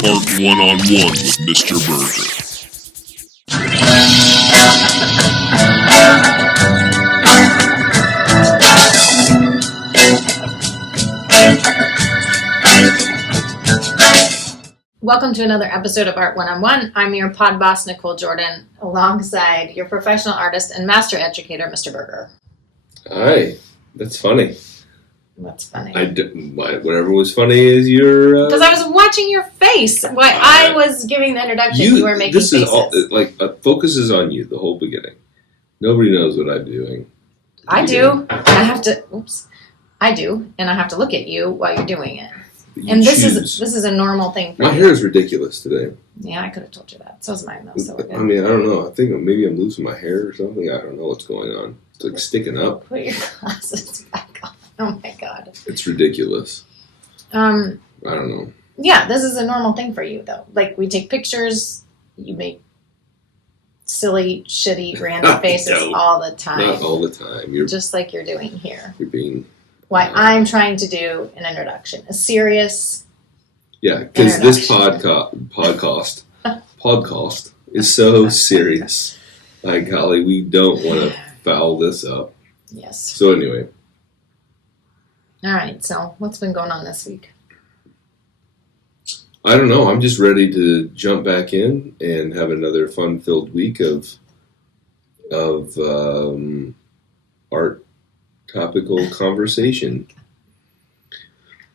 Part One-on-One with Mr. Burgher. Welcome to another episode of Art One-on-One. I'm your pod boss, Nichole Jordan, alongside your professional artist and master educator, Mr. Burgher. Hi, that's funny. What's funny? Whatever was funny is your... Because I was watching your face while I was giving the introduction. You were making faces. This is focuses on you the whole beginning. Nobody knows what I'm doing. I do. I have to... Oops. I do, and I have to look at you while you're doing it. And this is a normal thing for My hair is ridiculous today. Yeah, I could have told you that. So is mine, though. So I mean, I don't know. I think maybe I'm losing my hair or something. I don't know what's going on. It's like sticking up. Put your glasses back on. Oh, my God. It's ridiculous. I don't know. Yeah, this is a normal thing for you, though. Like, we take pictures. You make silly, shitty, random faces all the time. Not all the time. You're just like you're doing here. You're being... Why I'm trying to do an introduction. A serious... Yeah, because this podcast is so serious. By golly, we don't want to foul this up. Yes. So anyway. All right, so what's been going on this week? I don't know. I'm just ready to jump back in and have another fun-filled week of art topical conversation.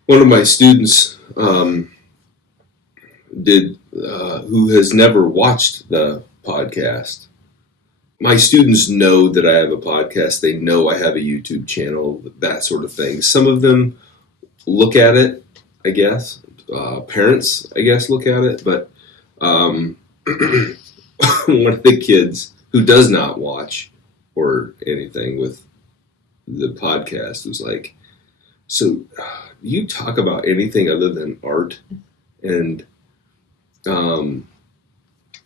One of my students who has never watched the podcast. My students know that I have a podcast. They know I have a YouTube channel, that sort of thing. Some of them look at it, I guess. Parents, I guess, look at it. But one of the kids who does not watch or anything with the podcast was like, so you talk about anything other than art? And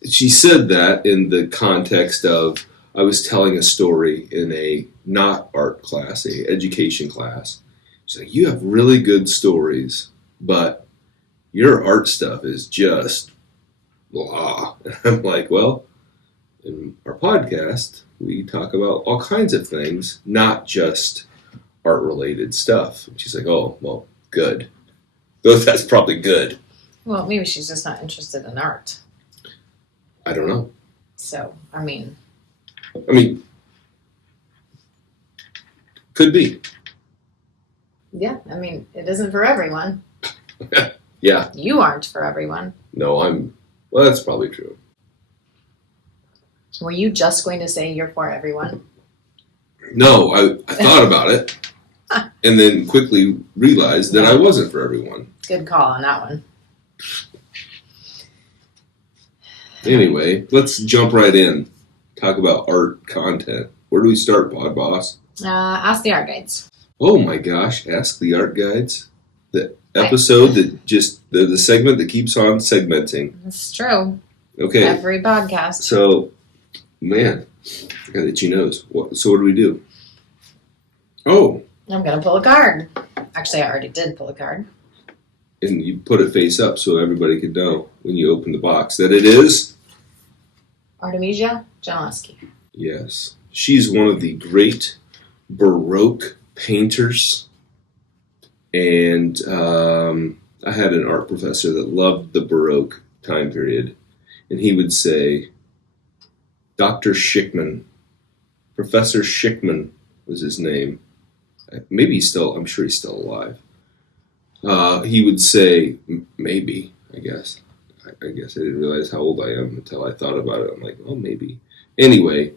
she said that in the context of I was telling a story in a not art class, a education class. She's like, you have really good stories, but your art stuff is just blah. And I'm like, well, in our podcast, we talk about all kinds of things, not just art-related stuff. And she's like, oh, well, good. That's probably good. Well, maybe she's just not interested in art. I don't know. So, I mean, could be. Yeah, I mean, it isn't for everyone. Yeah. You aren't for everyone. No, well, that's probably true. Were you just going to say you're for everyone? No, I thought about it and then quickly realized that I wasn't for everyone. Good call on that one. Anyway, let's jump right in. Talk about art content. Where do we start, Pod Boss? Ask the art guides. Oh my gosh, Ask the Art Guides. The episode that just, the segment that keeps on segmenting. It's true. Okay. Every podcast. So, man, I got itchy nose. So what do we do? Oh. I'm going to pull a card. Actually, I already did pull a card. And you put it face up so everybody could know when you open the box that it is... Artemisia Gentileschi. Yes. She's one of the great Baroque painters. And I had an art professor that loved the Baroque time period. And he would say, Dr. Schickman, Professor Schickman was his name. Maybe I'm sure he's still alive. He would say, maybe, I guess. I guess I didn't realize how old I am until I thought about it. I'm like, oh, maybe. Anyway,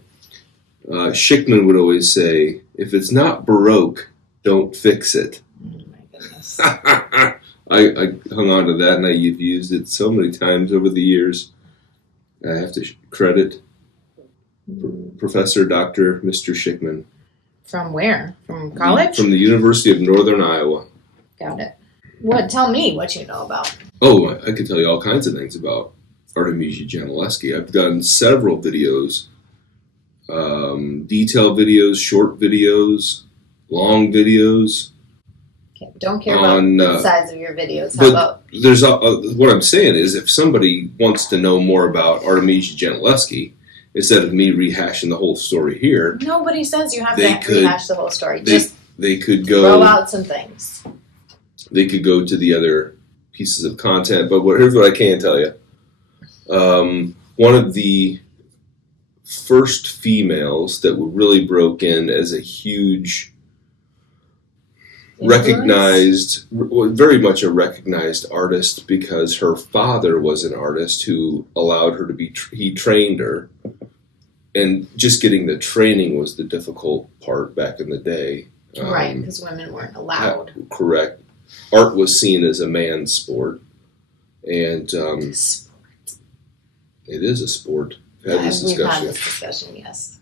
Schickman would always say, if it's not Baroque, don't fix it. Oh, my goodness. I hung on to that, and I've used it so many times over the years. I have to credit Professor Dr. Mr. Schickman. From where? From college? From the University of Northern Iowa. Got it. Tell me what you know about. Oh, I could tell you all kinds of things about Artemisia Gentileschi. I've done several videos, detail videos, short videos, long videos. Okay, don't care on, about the size of your videos. How but about... there's what I'm saying is, if somebody wants to know more about Artemisia Gentileschi, instead of me rehashing the whole story here, Nobody says you have to rehash the whole story. Just they could go throw out some things. They could go to the other pieces of content. But here's what I can tell you. One of the first females that really broke in as a huge, recognized, very much a recognized artist, because her father was an artist who allowed her to be, he trained her. And just getting the training was the difficult part back in the day. Right, because women weren't allowed. Correct. Art was seen as a man's sport. And it is a sport. We've had this discussion, yes.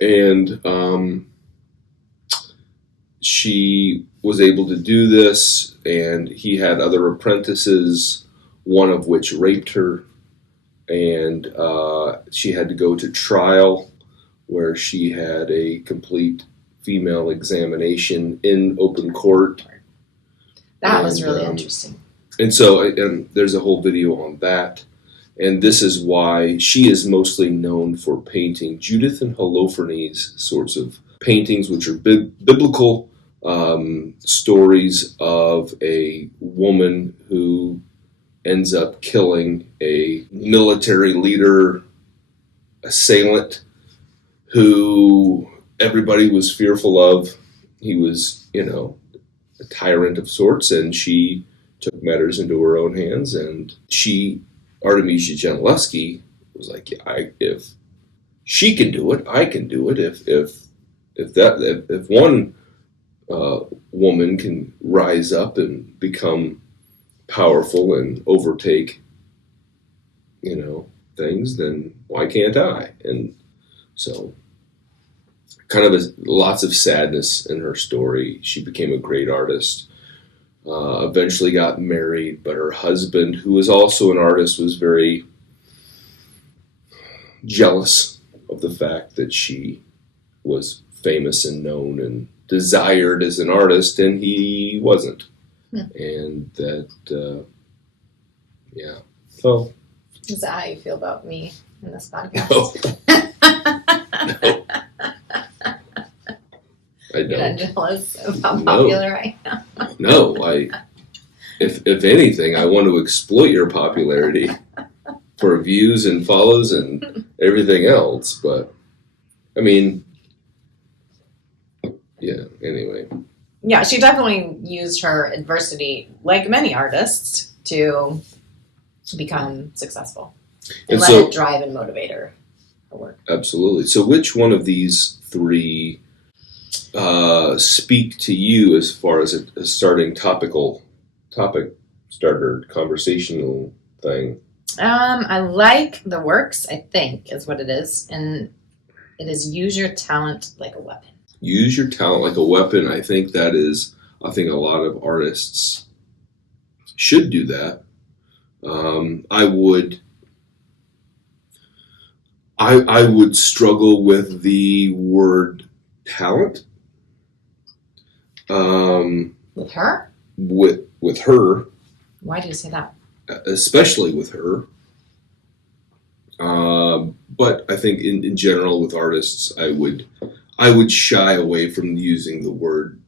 And she was able to do this, and he had other apprentices, one of which raped her, and she had to go to trial where she had a complete female examination in open court. That was really interesting. And so, and there's a whole video on that. And this is why she is mostly known for painting Judith and Holofernes sorts of paintings, which are biblical stories of a woman who ends up killing a military leader, assailant, who everybody was fearful of. He was, a tyrant of sorts, and she took matters into her own hands, and Artemisia Gentileschi was like, if she can do it, I can do it. If one woman can rise up and become powerful and overtake, things, then why can't I? And so, kind of lots of sadness in her story. She became a great artist. Eventually got married, but her husband, who was also an artist, was very jealous of the fact that she was famous and known and desired as an artist, and he wasn't. And that, So. Is that how you feel about me in this podcast? No. I don't. You're not jealous of how popular I am? No, if anything, I want to exploit your popularity for views and follows and everything else. But, anyway. Yeah, she definitely used her adversity, like many artists, to become successful. And let it drive and motivate her work. Absolutely. So which one of these three speak to you as far as a starting topic starter conversational thing? I like the works, I think, is what it is. And it is use your talent like a weapon. Use your talent like a weapon. I think a lot of artists should do that. I would struggle with the word talent. With her? With her. Why do you say that? Especially with her. But I think in general with artists, I would shy away from using the word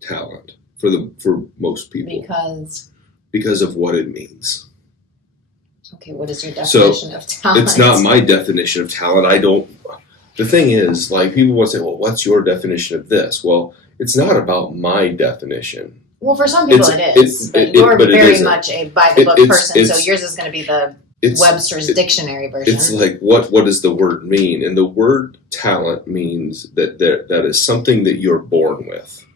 talent for most people. Because of what it means. Okay, what is your definition of talent? It's not my definition of talent. The thing is, people will say, well, what's your definition of this? Well, it's not about my definition. Well, for some people it is. But you're very much a by-the-book person, so yours is going to be the Webster's dictionary version. It's like, what does the word mean? And the word talent means that is something that you're born with.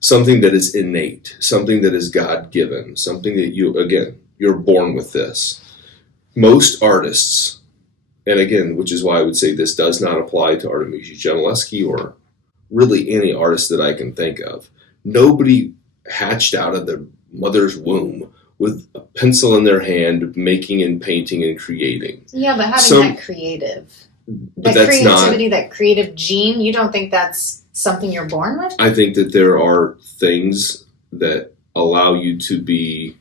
Something that is innate, something that is God-given, something that you're born with this. Most artists, and again, which is why I would say this does not apply to Artemisia Gentileschi or really any artist that I can think of. Nobody hatched out of their mother's womb with a pencil in their hand, making and painting and creating. Yeah, but having that creativity, that creative gene, you don't think that's something you're born with? I think that there are things that allow you to be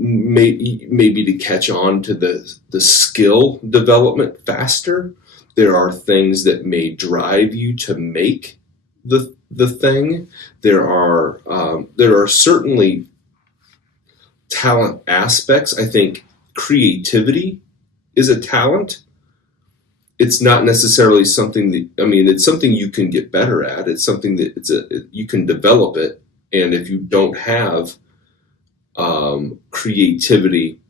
maybe to catch on to the skill development faster. There are things that may drive you to make the thing. There are certainly talent aspects. I think creativity is a talent. It's not necessarily something that, it's something you can get better at. It's something that you can develop it. And if you don't have creativity,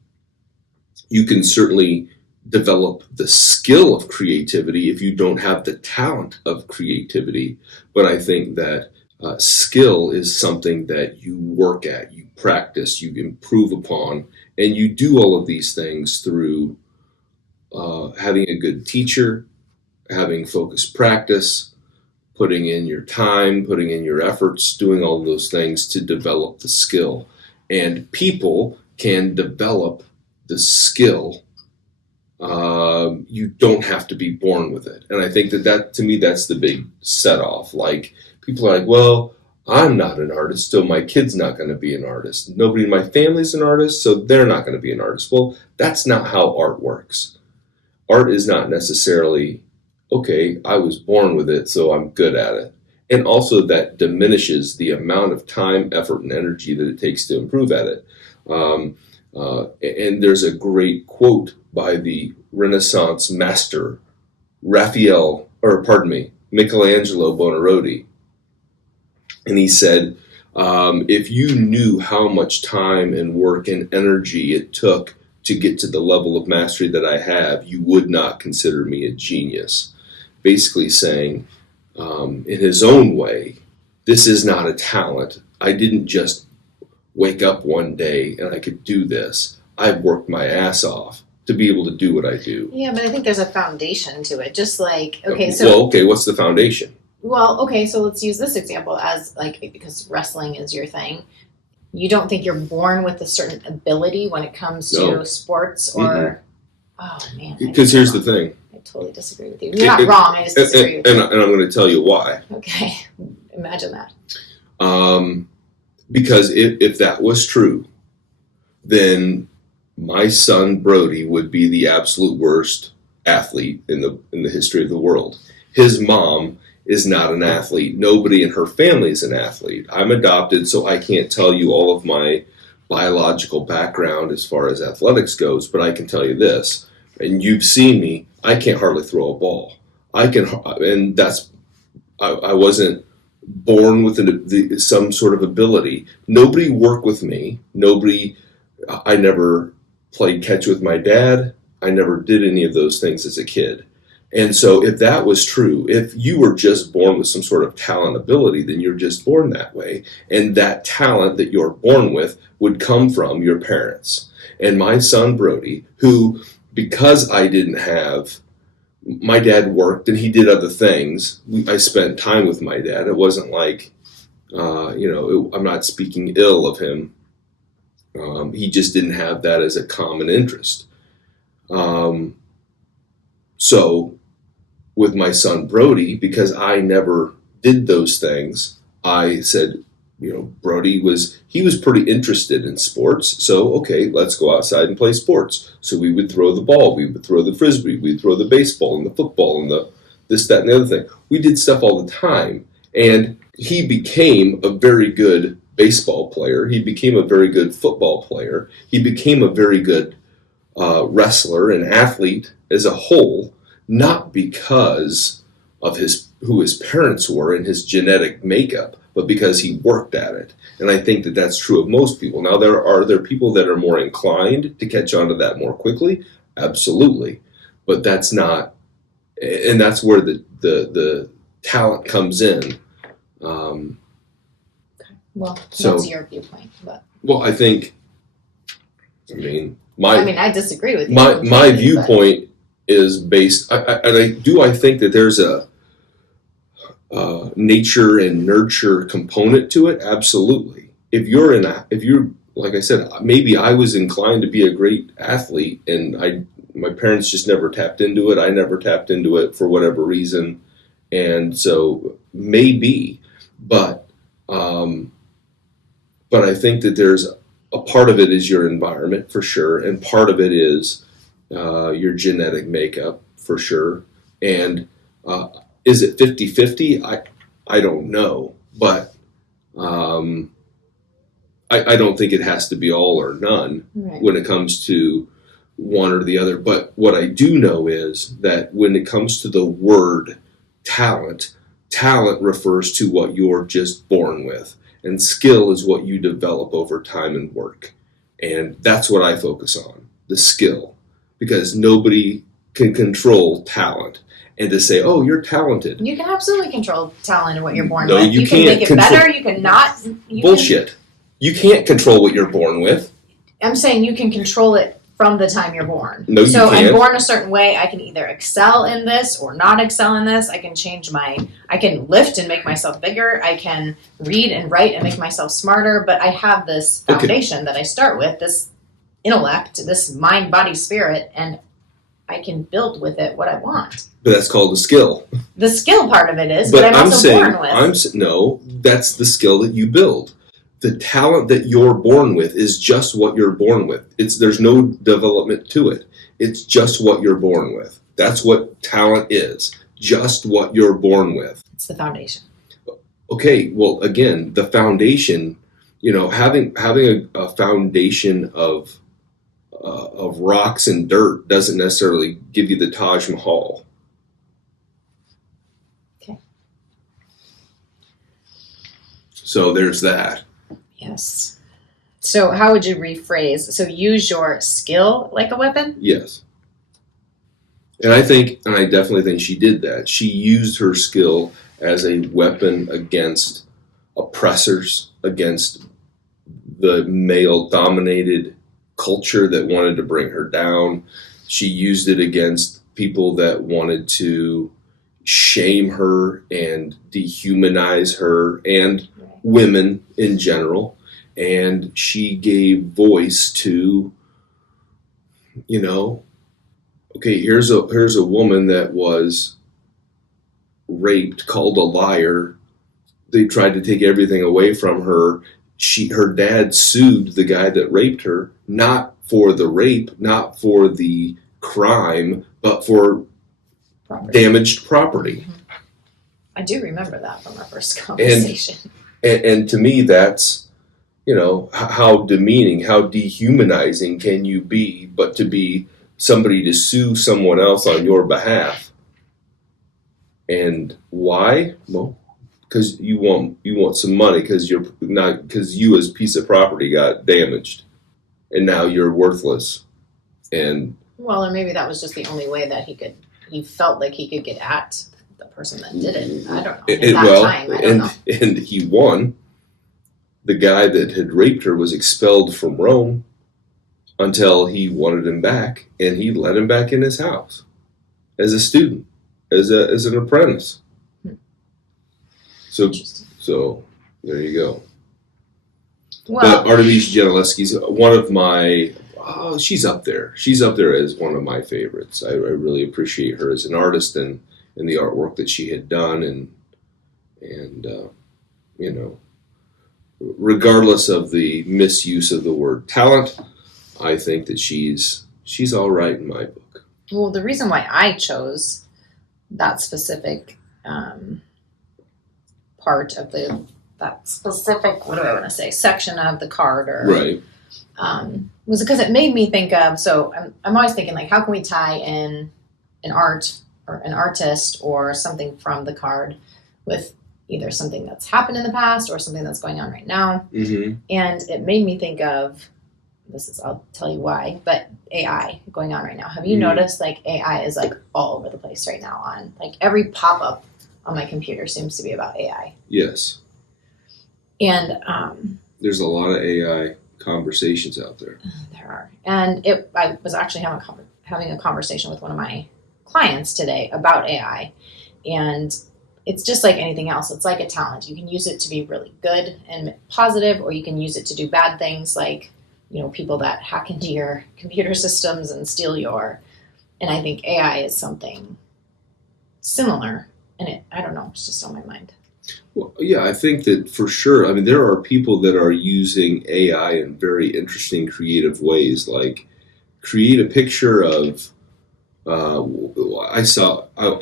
you can certainly develop the skill of creativity if you don't have the talent of creativity. But I think that skill is something that you work at, you practice, you improve upon, and you do all of these things through having a good teacher, having focused practice, putting in your time, putting in your efforts, doing all of those things to develop the skill. And people can develop the skill. You don't have to be born with it. And I think that to me, that's the big set off. Like, people are like, well, I'm not an artist, so my kid's not going to be an artist. Nobody in my family's an artist, so they're not going to be an artist. Well, that's not how art works. Art is not necessarily, okay, I was born with it, so I'm good at it. And also that diminishes the amount of time, effort, and energy that it takes to improve at it. And there's a great quote by the Renaissance master, Michelangelo Buonarroti. And he said, if you knew how much time and work and energy it took to get to the level of mastery that I have, you would not consider me a genius. Basically saying, in his own way, this is not a talent. I didn't just wake up one day and I could do this. I've worked my ass off to be able to do what I do. Yeah, but I think there's a foundation to it. Just like, what's the foundation? Well, okay, so let's use this example as, like, because wrestling is your thing. You don't think you're born with a certain ability when it comes to sports or... Oh, man. Because here's the thing. I totally disagree with you. You're not wrong, I just disagree with you. And I'm going to tell you why. Okay, imagine that. Because if that was true, then my son Brody would be the absolute worst athlete in the history of the world. His mom is not an athlete. Nobody in her family is an athlete. I'm adopted, so I can't tell you all of my biological background as far as athletics goes, but I can tell you this, and you've seen me, I can't hardly throw a ball. I wasn't born with some sort of ability. Nobody worked with me. I never played catch with my dad. I never did any of those things as a kid. And so if that was true, if you were just born with some sort of talent ability, then you're just born that way. And that talent that you're born with would come from your parents. And my son Brody, who, because I didn't have, my dad worked and he did other things. I spent time with my dad. It wasn't like, I'm not speaking ill of him. He just didn't have that as a common interest. So with my son Brody, because I never did those things, I said, Brody was pretty interested in sports. So, okay, let's go outside and play sports. So we would throw the ball, we would throw the frisbee, we'd throw the baseball and the football and the this, that, and the other thing. We did stuff all the time. And he became a very good baseball player. He became a very good football player. He became a very good wrestler and athlete as a whole, not because of who his parents were and his genetic makeup, but because he worked at it. And I think that that's true of most people. Now, are there people that are more inclined to catch on to that more quickly? Absolutely. But that's not, and that's where the talent comes in. Well, that's your viewpoint. But well, I think, I disagree with you. My viewpoint is based, I think that there's a nature and nurture component to it. Absolutely. If you're like I said, maybe I was inclined to be a great athlete and my parents just never tapped into it. I never tapped into it for whatever reason. And so maybe, but I think that there's a part of it is your environment for sure, and part of it is your genetic makeup for sure. And is it 50-50? I don't know, but I don't think it has to be all or none when it comes to one or the other. But what I do know is that when it comes to the word talent, talent refers to what you're just born with, and skill is what you develop over time and work. And that's what I focus on, the skill, because nobody can control talent. And to say, oh, you're talented. You can absolutely control talent and what you're born No, with. you can can't make it better. You can not. Bullshit. You can't control what you're born with. I'm saying you can control it from the time you're born. No, you so can't. I'm born a certain way. I can either excel in this or not excel in this. I can I can lift and make myself bigger. I can read and write and make myself smarter. But I have this foundation that I start with, this intellect, this mind, body, spirit, and I can build with it what I want. But that's called the skill. The skill part of it is, but I'm also born with. No, that's the skill that you build. The talent that you're born with is just what you're born with. There's no development to it. It's just what you're born with. That's what talent is. Just what you're born with. It's the foundation. Okay, well, again, the foundation, having a foundation of rocks and dirt doesn't necessarily give you the Taj Mahal. Okay. So there's that. Yes. So how would you rephrase? So use your skill like a weapon? Yes. And I definitely think she did that. She used her skill as a weapon against oppressors, against the male-dominated culture that wanted to bring her down. She used it against people that wanted to shame her and dehumanize her and women in general. And she gave voice to, okay, here's a woman that was raped, called a liar. They tried to take everything away from her. Her dad sued the guy that raped her, not for the rape, not for the crime, but for damaged property. Mm-hmm. I do remember that from our first conversation. And to me, that's, how demeaning, how dehumanizing can you be, but to be somebody to sue someone else on your behalf. And why? Well, because you want some money, because you as a piece of property got damaged, and now you're worthless. And or maybe that was just the only way that he felt like he could get at the person that did it. I don't know. And he won. The guy that had raped her was expelled from Rome until he wanted him back, and he let him back in his house as a student, as an apprentice. So there you go. Well, but Artemisia Gentileschi's one of my. She's up there. She's up there as one of my favorites. I really appreciate her as an artist and the artwork that she had done, and regardless of the misuse of the word talent, I think that she's all right in my book. Well, the reason why I chose that specific part of that specific, what do I want to say, section of the card, or right, was because it made me think of. So I'm always thinking, like, how can we tie in an art or an artist or something from the card with either something that's happened in the past or something that's going on right now. Mm-hmm. And it made me think of, I'll tell you why, but AI going on right now. Have you noticed, like, AI is, like, all over the place right now on, like, every pop-up on my computer seems to be about AI. Yes. And there's a lot of AI conversations out there. There are. And I was actually having a conversation with one of my clients today about AI. And it's just like anything else. It's like a talent. You can use it to be really good and positive, or you can use it to do bad things, like, people that hack into your computer systems and steal and I think AI is something similar And I don't know, it's just on my mind. Well, yeah, I think that for sure. I mean, there are people that are using AI in very interesting, creative ways. Like, create a picture of. I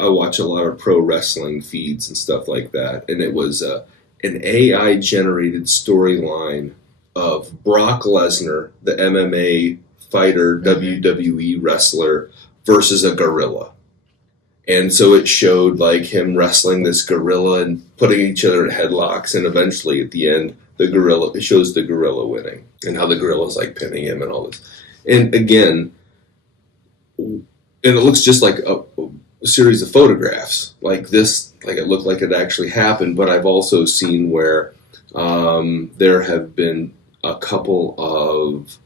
watch a lot of pro wrestling feeds and stuff like that, and it was an AI generated storyline of Brock Lesnar, the MMA fighter, WWE wrestler, versus a gorilla. And so it showed like him wrestling this gorilla and putting each other in headlocks, and eventually at the end, it shows the gorilla winning and how the gorilla's like pinning him and all this. And again, and it looks just like a series of photographs like this, like it looked like it actually happened. But I've also seen where there have been a couple of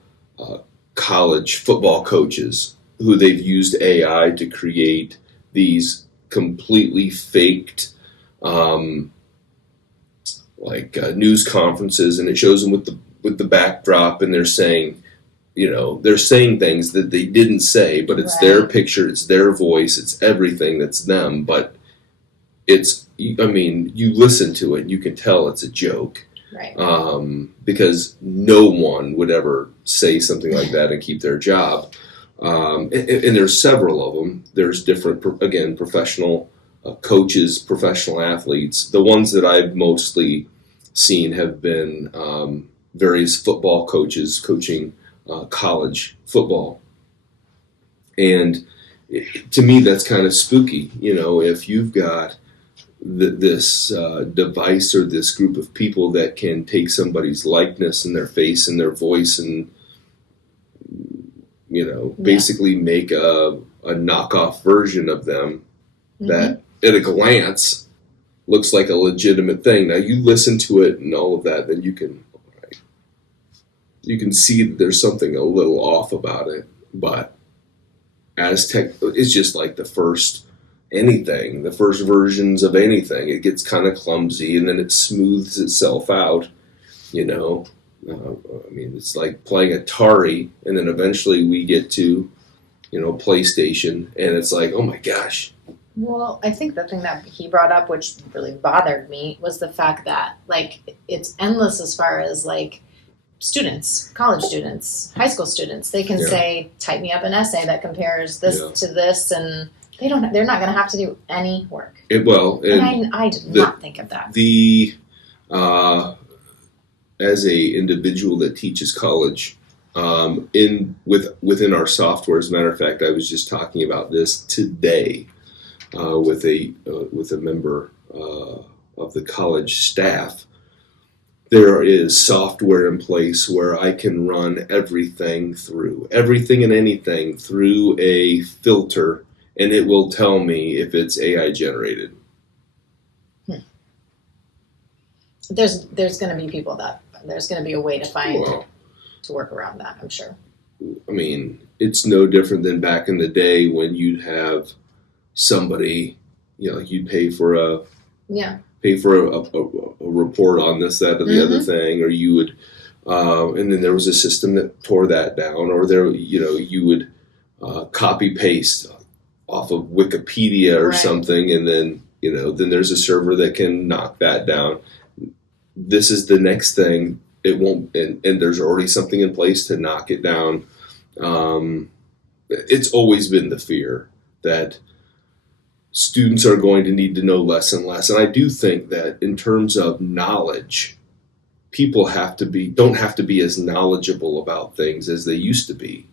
college football coaches who they've used AI to create these completely faked news conferences, and it shows them with the backdrop, and they're saying things that they didn't say, but it's their picture, it's their voice, it's everything that's them. But you listen to it and you can tell it's a joke. Right. Because no one would ever say something like that and keep their job. And there's several of them. There's different, professional coaches, professional athletes. The ones that I've mostly seen have been various football coaches coaching college football. And to me, that's kind of spooky. If you've got this device or this group of people that can take somebody's likeness and their face and their voice and, basically make a knockoff version of them that at a glance looks like a legitimate thing. Now you listen to it and all of that, then you can see that there's something a little off about it. But it's just like the first versions of anything. It gets kind of clumsy and then it smooths itself out, it's like playing Atari, and then eventually we get to, PlayStation, and it's like, oh my gosh. Well, I think the thing that he brought up, which really bothered me, was the fact that, it's endless as far as, students, college students, high school students. They can say, type me up an essay that compares this to this, and they're not going to have to do any work. I did not think of that. As a individual that teaches college, within our software, as a matter of fact, I was just talking about this today with a member of the college staff. There is software in place where I can run everything and anything through a filter, and it will tell me if it's AI generated. There's going to be people there's going to be a way to find to work around that, I'm sure. I mean, it's no different than back in the day when you'd have somebody, you'd pay for a report on this, that, or the other thing, or you would, and then there was a system that tore that down, or you would copy paste off of Wikipedia or something, and then then there's a server that can knock that down. This is the next thing. It won't, and there's already something in place to knock it down. It's always been the fear that students are going to need to know less and less. And I do think that in terms of knowledge, people don't have to be as knowledgeable about things as they used to be.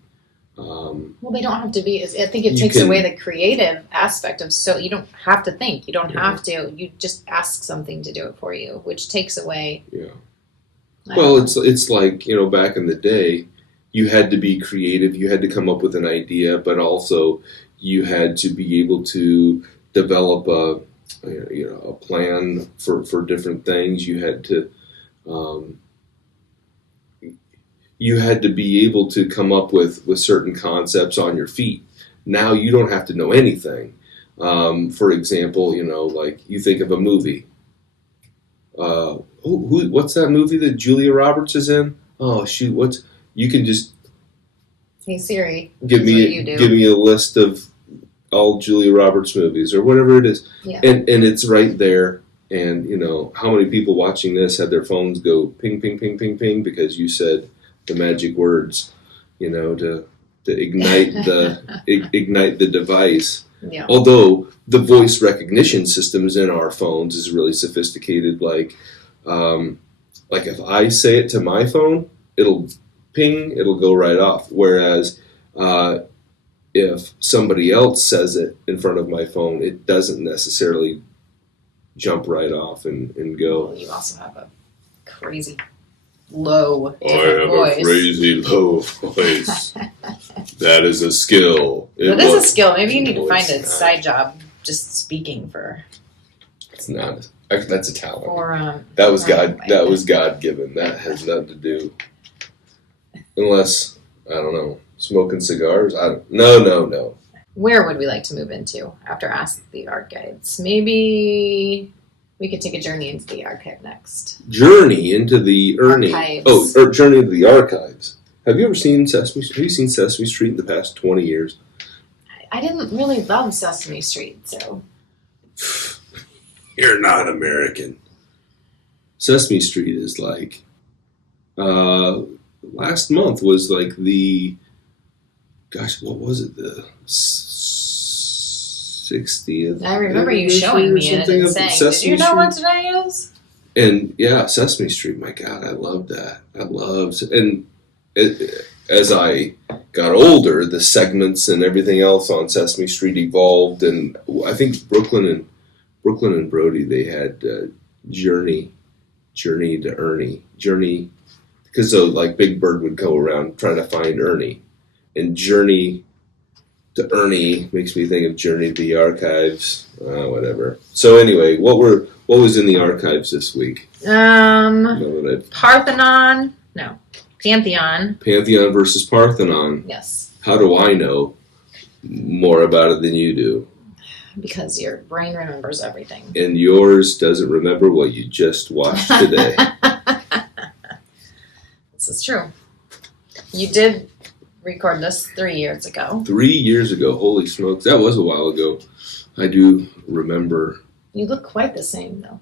Well, they don't have to be. I think it takes away the creative aspect of, so you don't have to think. You don't have to. You just ask something to do it for you, which takes away. Yeah. Well, it's like, back in the day, you had to be creative. You had to come up with an idea, but also you had to be able to develop a plan for different things. You had to be able to come up with certain concepts on your feet. Now you don't have to know anything. For example, you think of a movie. What's that movie that Julia Roberts is in? Oh shoot, you can just Hey Siri, give me a list of all Julia Roberts movies or whatever it is. Yeah. And it's right there. And, how many people watching this had their phones go ping, ping, ping, ping, ping because you said the magic words, to ignite ignite the device. Yeah. Although the voice recognition systems in our phones is really sophisticated. Like if I say it to my phone, it'll ping, it'll go right off. Whereas if somebody else says it in front of my phone, it doesn't necessarily jump right off and go. Well, you also have a crazy low I have voice. a crazy low voice. That is a skill. That is a skill. Maybe you need to find a side job just speaking for. It's not. That's a talent. Or that was God. That was God given. That has nothing to do. Unless I don't know, smoking cigars. No. Where would we like to move into after Ask the Archives? Maybe we could take a journey into the archive next. Journey into the Archives. Journey into the archives. Have you ever seen Sesame? Have you seen Sesame Street in the past 20 years? I didn't really love Sesame Street, so. You're not American. Sesame Street is like. Last month was like the. Gosh, what was it? The 60th. I remember you showing me it and saying, "Did you know what today is?" And yeah, Sesame Street. My God, I loved that. As I got older, the segments and everything else on Sesame Street evolved, and I think Brooklyn and Brody, they had Journey to Ernie, because so like Big Bird would go around trying to find Ernie, and Journey to Ernie makes me think of Journey to the Archives, whatever. So anyway, what was in the archives this week? Parthenon. No. Pantheon. Pantheon versus Parthenon. Yes. How do I know more about it than you do? Because your brain remembers everything. And yours doesn't remember what you just watched today. This is true. You did record this 3 years ago. 3 years ago. Holy smokes. That was a while ago. I do remember. You look quite the same, though.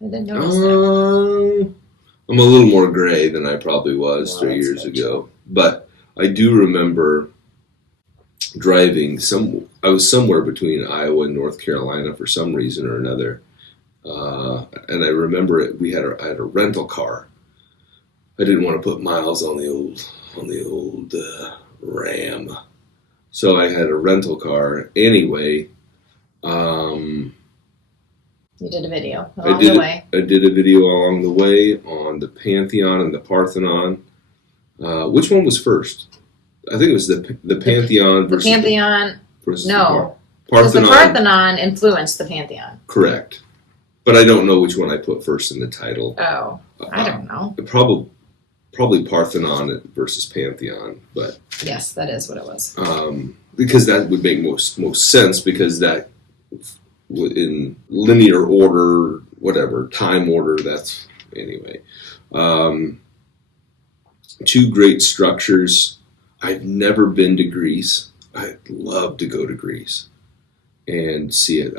I didn't notice that. I'm a little more gray than I probably was 3 years ago. But I do remember driving I was somewhere between Iowa and North Carolina for some reason or another. And I remember I had a rental car. I didn't want to put miles on the old Ram. So I had a rental car anyway. You did a video along the way. I did a video along the way on the Pantheon and the Parthenon. Which one was first? I think it was the Pantheon versus the Pantheon. Parthenon. Because the Parthenon influenced the Pantheon. Correct. But I don't know which one I put first in the title. Oh, I don't know. Probably Parthenon versus Pantheon, but yes, that is what it was. Because that would make most sense, because that in linear order, whatever time order. That's anyway. Two great structures. I've never been to Greece. I'd love to go to Greece and see it.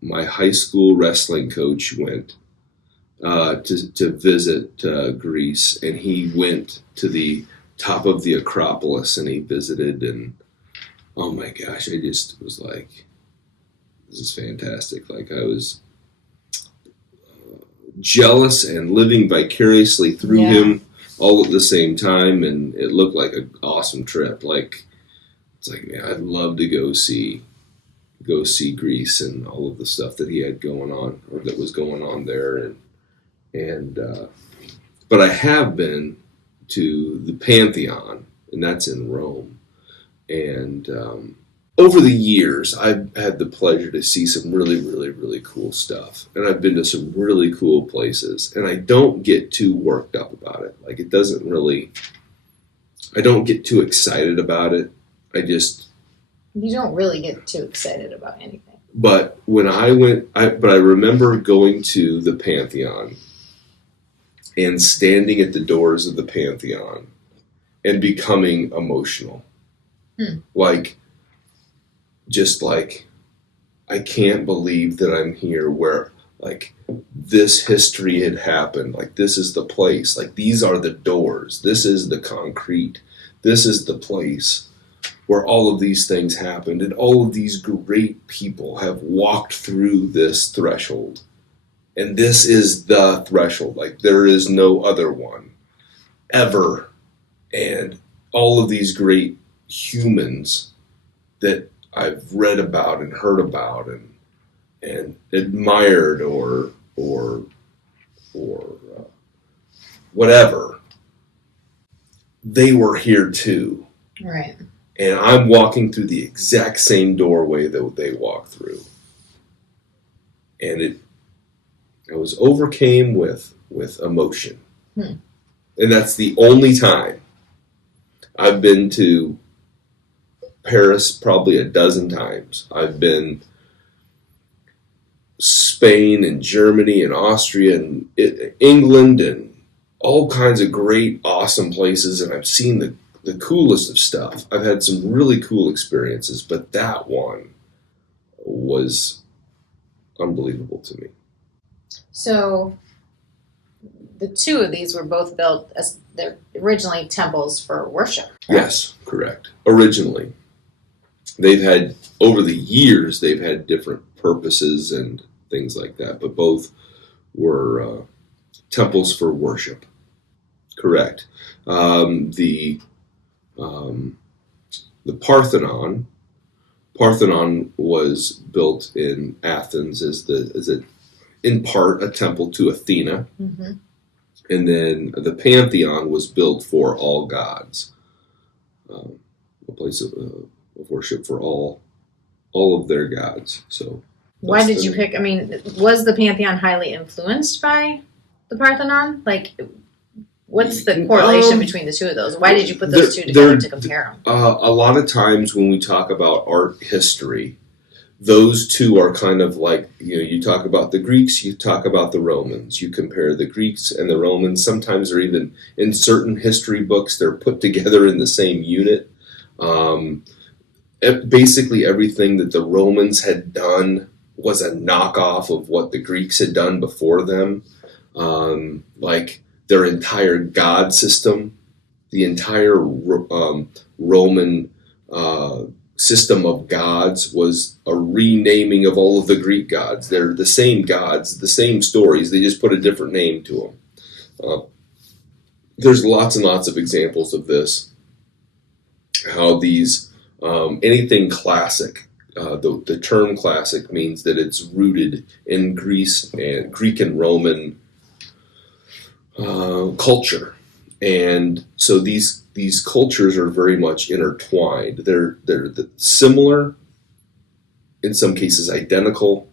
My high school wrestling coach went to visit Greece, and he went to the top of the Acropolis and he visited, and oh my gosh, I just was like, this is fantastic. Like, I was jealous and living vicariously through him all at the same time, and it looked like an awesome trip. Like, it's like, man, I'd love to go see Greece and all of the stuff that he had going on, or that was going on there, but I have been to the Pantheon, and that's in Rome. And over the years, I've had the pleasure to see some really, really, really cool stuff. And I've been to some really cool places. And I don't get too worked up about it. Like, it doesn't really... I don't get too excited about it. You don't really get too excited about anything. But when I went... I remember going to the Pantheon and standing at the doors of the Pantheon and becoming emotional. Like just like, I can't believe that I'm here where like this history had happened. Like this is the place. Like these are the doors. This is the concrete. This is the place where all of these things happened, and all of these great people have walked through this threshold. And this is the threshold. Like there is no other one ever. And all of these great humans that I've read about and heard about and admired or whatever, they were here too. Right. And I'm walking through the exact same doorway that they walked through. And I was overcame with emotion. And that's the only time. I've been to Paris probably a dozen times. I've been Spain and Germany and Austria and England and all kinds of great, awesome places. And I've seen the coolest of stuff. I've had some really cool experiences, but that one was unbelievable to me. So the two of these were both built as they're originally temples for worship. Correct? Yes, correct. Originally. They've had, over the years, they've had different purposes and things like that, but both were temples for worship. Correct. The Parthenon was built in Athens as in part a temple to Athena, and then the Pantheon was built for all gods, a place of worship for all of their gods. So, why did you pick? I mean, was the Pantheon highly influenced by the Parthenon? Like, what's the correlation between the two of those? Why did you put those two together to compare them? A lot of times when we talk about art history, those two are kind of like, you talk about the Greeks, you talk about the Romans. You compare the Greeks and the Romans. Sometimes they're even, in certain history books, they're put together in the same unit. Basically everything that the Romans had done was a knockoff of what the Greeks had done before them. Like their entire god system, the entire Roman system of gods was a renaming of all of the Greek gods. They're the same gods, the same stories. They just put a different name to them. There's lots and lots of examples of this. How these, anything classic, the term classic means that it's rooted in Greece and Greek and Roman culture. And so these cultures are very much intertwined. They're similar, in some cases identical,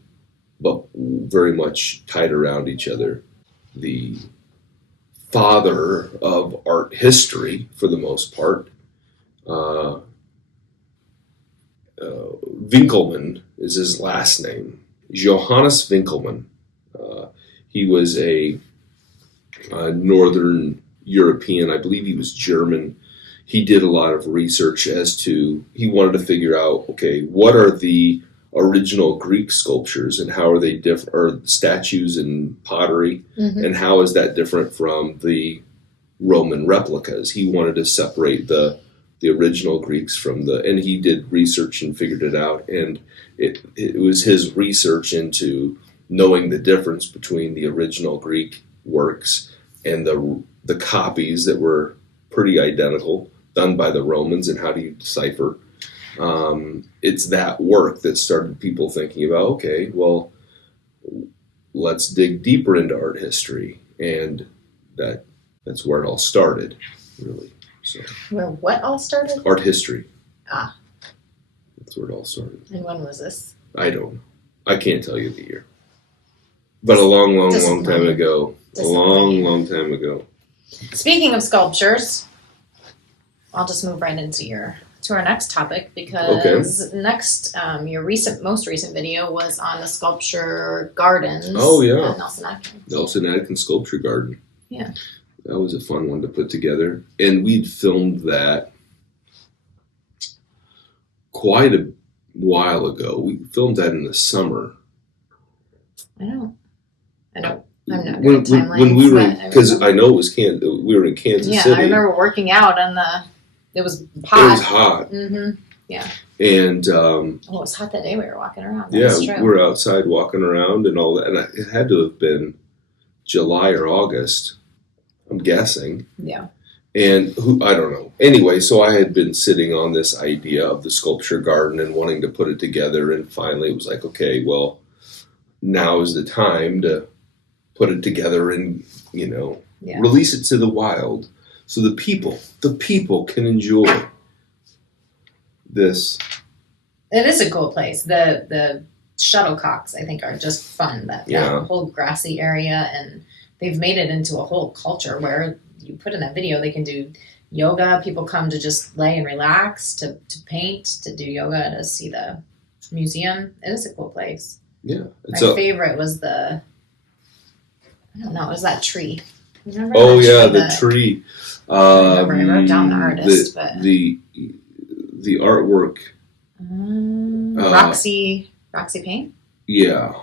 but very much tied around each other. The father of art history, for the most part, Winkelmann is his last name. Johannes Winkelmann. He was a Northern European. I believe he was German. He did a lot of research as to, he wanted to figure out, okay, what are the original Greek sculptures and how are they different, or statues and pottery, and how is that different from the Roman replicas? He wanted to separate the original Greeks from and he did research and figured it out, and it was his research into knowing the difference between the original Greek works and the copies that were pretty identical done by the Romans, and how do you decipher? It's that work that started people thinking about, okay, well, let's dig deeper into art history, and that's where it all started, really. So, where what all started? Art history. Ah. That's where it all started. And when was this? I don't know. I can't tell you the year. But a long time ago. A long time ago. Speaking of sculptures, I'll just move right into our next topic, because next, your most recent video was on the sculpture gardens. Oh yeah, at Nelson-Atkins. Nelson-Atkins Sculpture Garden. Yeah, that was a fun one to put together, and we'd filmed that while ago. We filmed that in the summer. I'm not good When at timelines. when we were, because I know it was we were in Kansas City. Yeah, I remember working out and it was hot. It was hot. Mm-hmm. Yeah. And it was hot that day we were walking around. Yeah, we were outside walking around and all that, and it had to have been July or August, I'm guessing. Yeah. And I don't know. Anyway, so I had been sitting on this idea of the sculpture garden and wanting to put it together, and finally it was like, okay, well, now is the time to put it together and, release it to the wild so the people can enjoy this. It is a cool place. The shuttlecocks, I think, are just fun. That whole grassy area, and they've made it into a whole culture where you put in a video, they can do yoga. People come to just lay and relax, to paint, to do yoga, to see the museum. It is a cool place. Yeah. My favorite was it was that tree. Remember the tree. I wrote down the artist, but the artwork. Roxy Payne? Yeah.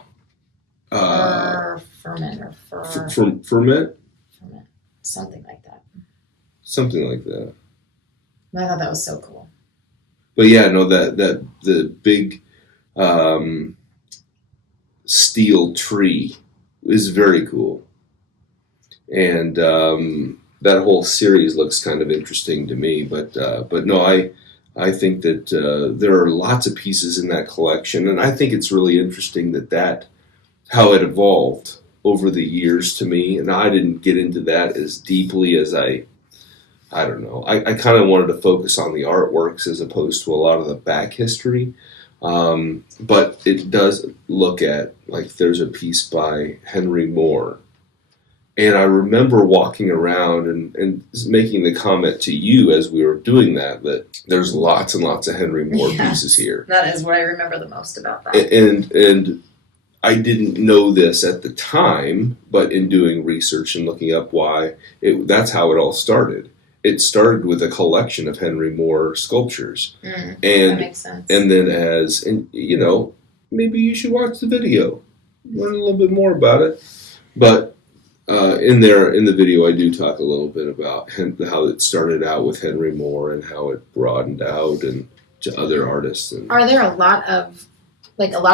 Ferment. Something like that. Something like that. I thought that was so cool. But yeah, no, that the big steel tree is very cool. And that whole series looks kind of interesting to me. But no, I think that there are lots of pieces in that collection, and I think it's really interesting that how it evolved over the years to me. And I didn't get into that as deeply as I don't know. I kind of wanted to focus on the artworks as opposed to a lot of the back history. But it does look at, like, there's a piece by Henry Moore. And I remember walking around and making the comment to you as we were doing that there's lots and lots of Henry Moore pieces here. That is what I remember the most about that. And I didn't know this at the time, but in doing research and looking up why, that's how it all started. It started with a collection of Henry Moore sculptures. That makes sense. And then maybe you should watch the video, learn a little bit more about it. But in the video, I do talk a little bit about how it started out with Henry Moore and how it broadened out and to other artists. Are there a lot of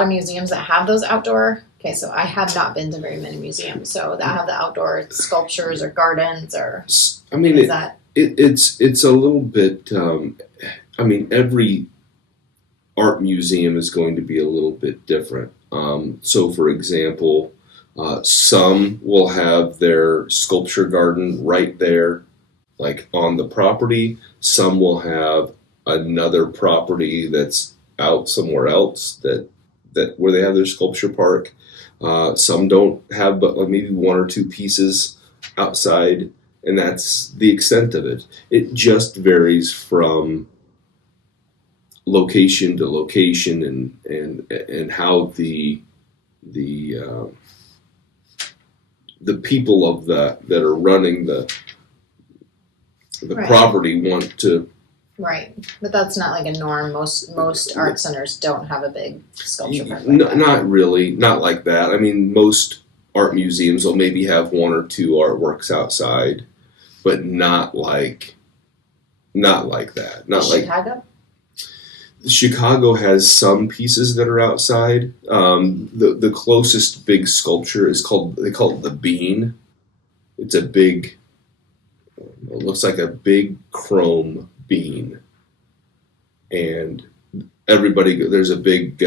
museums that have those outdoor? Okay, so I have not been to very many museums, so that have the outdoor sculptures or gardens or. I mean, it's a little bit. Every art museum is going to be a little bit different. So, for example. Some will have their sculpture garden right there, like on the property. Some will have another property that's out somewhere else that where they have their sculpture park. Some don't have but maybe one or two pieces outside, and that's the extent of it. It just varies from location to location and how the people that are running the property want to. Right, but that's not like a norm. Most art centers don't have a big sculpture park. Not really, not like that. I mean, most art museums will maybe have one or two artworks outside, but not like that. Not like Chicago. Chicago has some pieces that are outside. The closest big sculpture they call it the Bean. It's a big, it looks like a big chrome bean, and there's a big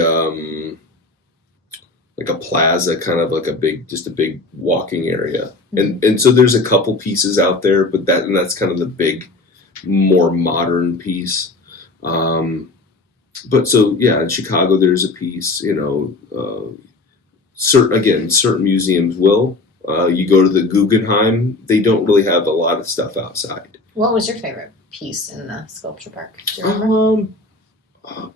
like a plaza, kind of like a big walking area, and so there's a couple pieces out there, but that's kind of the big, more modern piece. But so, yeah, in Chicago, there's a piece, certain museums will. You go to the Guggenheim, they don't really have a lot of stuff outside. What was your favorite piece in the sculpture park? Do you remember?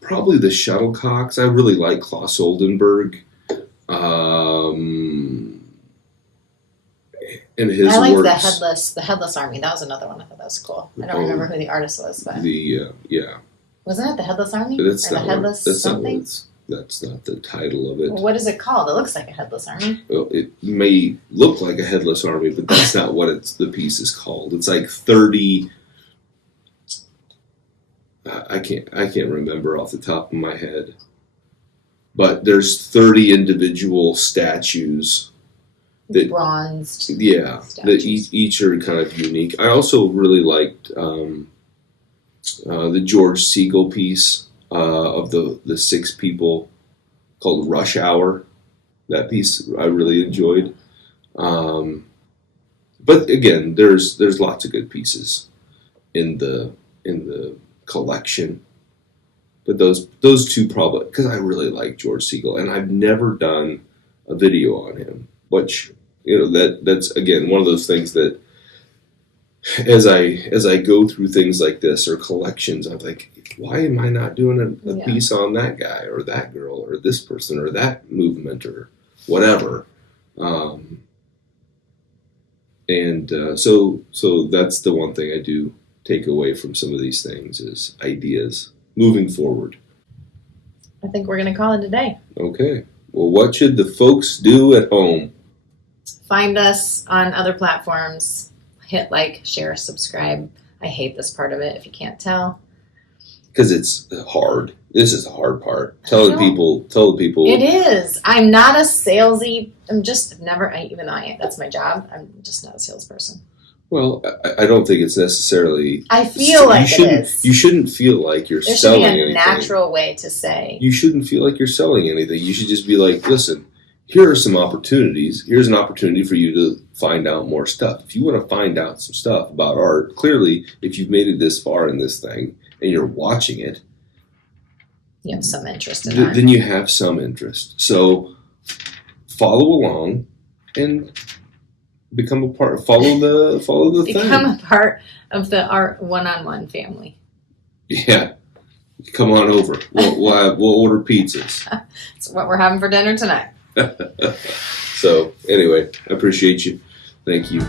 Probably the shuttlecocks. I really like Claes Oldenburg. And his I like works. the headless army. That was another one I thought that was cool. I don't remember who the artist was, but Yeah. Wasn't it the Headless Army? That's or not the Headless that's something? that's not the title of it. Well, what is it called? It looks like a Headless Army. Well, it may look like a headless army, but that's not what the piece is called. It's like 30. I can't remember off the top of my head, but there's 30 individual statues that Bronzed. Yeah, statues. that each are kind of unique. I also really liked the George Siegel piece of the 6 people called Rush Hour. That piece I really enjoyed. But again, there's lots of good pieces in the collection. But those 2 probably, because I really like George Siegel, and I've never done a video on him, which that's again one of those things that as I go through things like this or collections, I'm like, why am I not doing a piece on that guy or that girl or this person or that movement or whatever? So that's the one thing I do take away from some of these things is ideas moving forward. I think we're going to call it a day. Okay. Well, what should the folks do at home? Find us on other platforms. Hit like, share, subscribe. I hate this part of it if you can't tell. Because it's hard. This is the hard part. Tell the people. It is. I'm not a salesy. I'm just never, even though that's my job, I'm just not a salesperson. Well, I don't think it's necessarily. I feel like it is. You shouldn't feel like you're selling anything. There should be a natural way to say. You shouldn't feel like you're selling anything. You should just be like, listen, here are some opportunities. Here's an opportunity for you to find out more stuff. If you want to find out some stuff about art, clearly, if you've made it this far in this thing and you're watching it, you have some interest in it. Then you have some interest. So follow along and become a part. Follow the thing. Become a part of the art one-on-one family. Yeah, come on over. We'll order pizzas. That's what we're having for dinner tonight. So anyway, I appreciate you. Thank you.